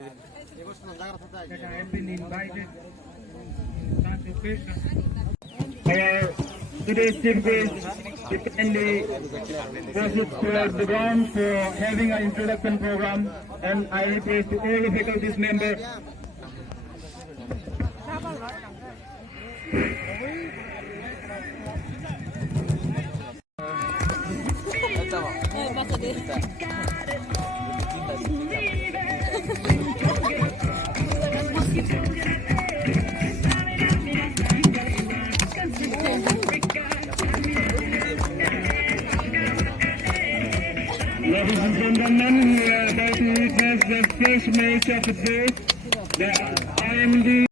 that I have been invited such occasion. Today's chief guest kindly proceeds to the ground for having an introduction program, and I request to all the faculty members. Ladies and gentlemen, we are about to witness the first match of the day. The IMD.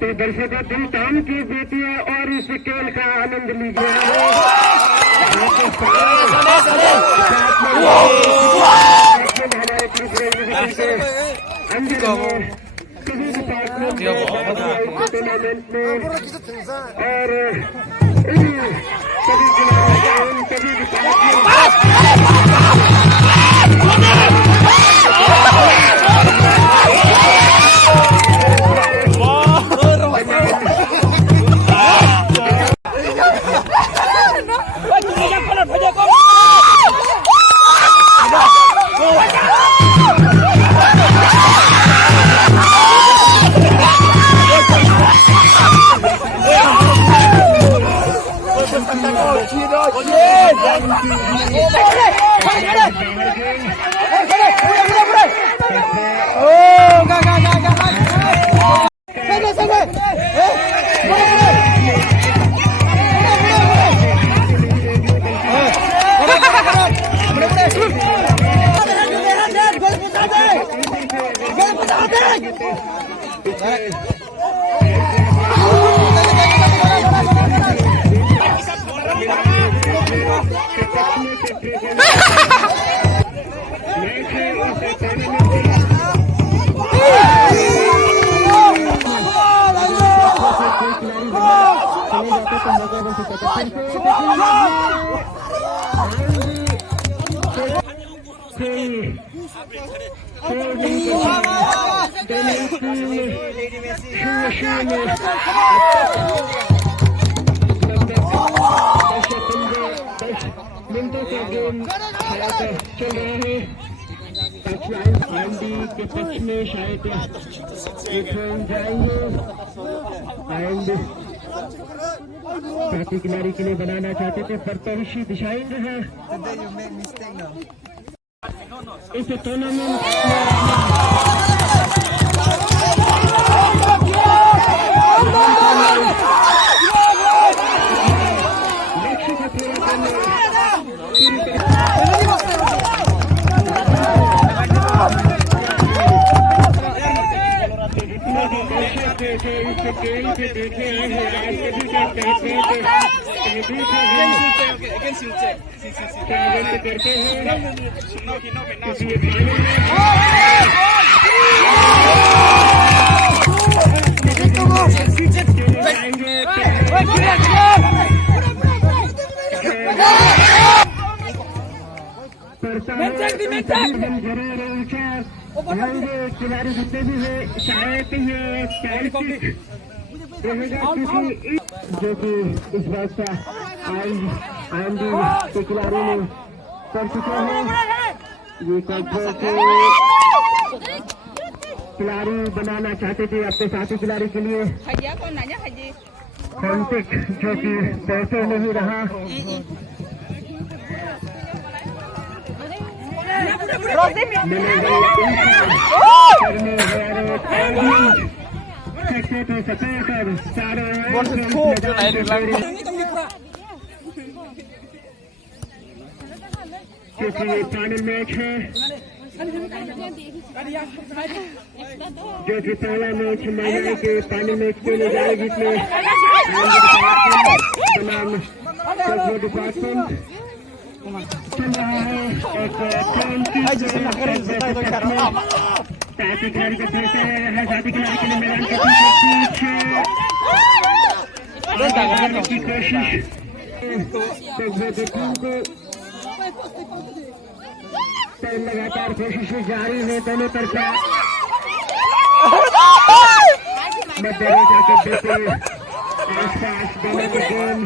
तो दर्शकों दिलतान की बेटियां और इस खेल का आनंद लीजिए। मिनटों का गेम चल रहा है। आईएमडी के पक्ष में शायद जाएंगे एंड काफी किनारे के लिए बनाना चाहते थे पर तविशी दिशाएं है इस टूर्नामेंट देखे हैं स्वागत करते हैं खिलाड़ी जितने भी है शायद ये जो कि इस बात का आईएमडी के खिलाड़ी ने कर चुके हैं। ये खिलाड़ी बनाना चाहते थे अपने साथी खिलाड़ी के लिए कॉन्टेक्ट जो कि बेहतर नहीं रहा। क्योंकि ये फाइनल मैच है जो कि पहला मैच महिला के फाइनल मैच के लिए जाएगी इसमें तमाम डिपार्टमेंट चल रहा है। साथी खिलाड़ी का फिर से साथी खिलाड़ी के लिए मैदान के पीछे की कोशिश लगातार कोशिशें जारी है दोनों तरफा आसपास दोनों के गेम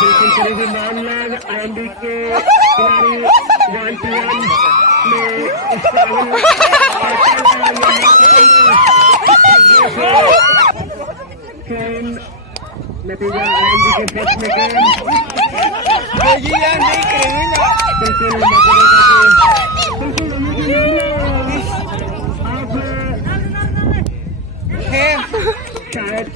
बिल्कुल करीबी मामला आईएमडी के खिलाड़ी 1-1 में नतीजा आईएमडी के फर्स्ट में गेम बिल्कुल शायद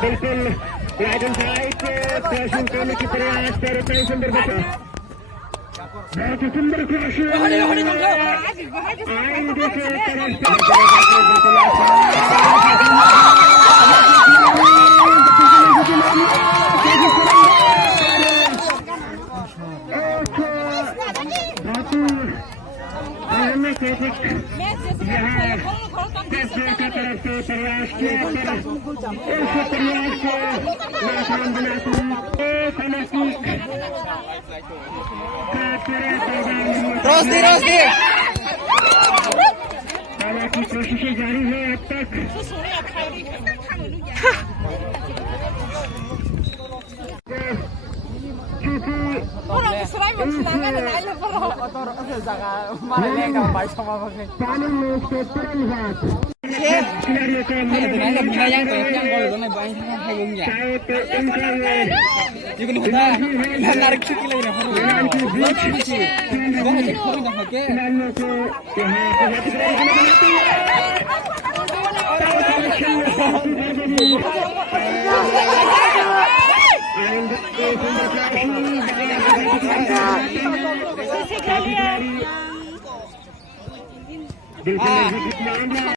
बिल्कुल राजन साइड क्रॉसिंग करने की प्रयास कर रहे हैं। सुंदर बचा बहुत ही सुंदर क्रॉसिंग का तरफ से प्रयास किया प्रयास को नाकाम बनाते हालांकि कोशिशें जारी है अब तक पानी में उसके तुरंत बाद खिलाड़ियों का बिल्कुल